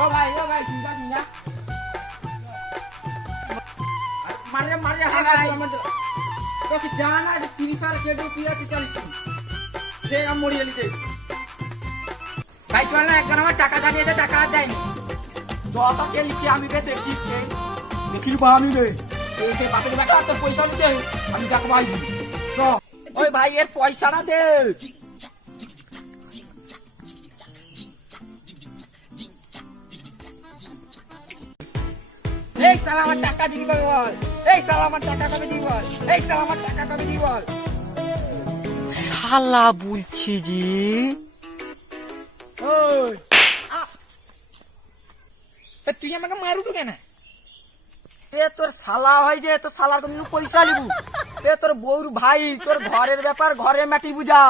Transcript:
ও ভাই চিন্তা মারে হ্যাঁ হাত ভাই। তোকে জানা যে ফ্রি ফায়ার কেটে তুই আছে চালিস সে মরি এলিতে ভাই চল না একজন আমার টাকা দাঁড়িয়েছে টাকা আর দেয়নি। যটা খেলিছি আমি বে দেখি দেখিল বা আমি বে সে বাপের বেটা তোর পয়সা নিতে আমি দেখো ভাই চ ওই ভাই এর পয়সাটা দে এই শালা আমার টাকা দিবি কবে বল, এই শালা আমার টাকা কবে দিবি বল, এই শালা আমার টাকা কবে দিবি বল। শালা বলছি জি ওই তা তুই আমাকে মারুটু কেন? এ তোর শালা হয় যে তোর শালার তুমি পয়সা লিবু এ তোর বউর ভাই তোর ঘরের ব্যাপার ঘরে মাটি বুঝা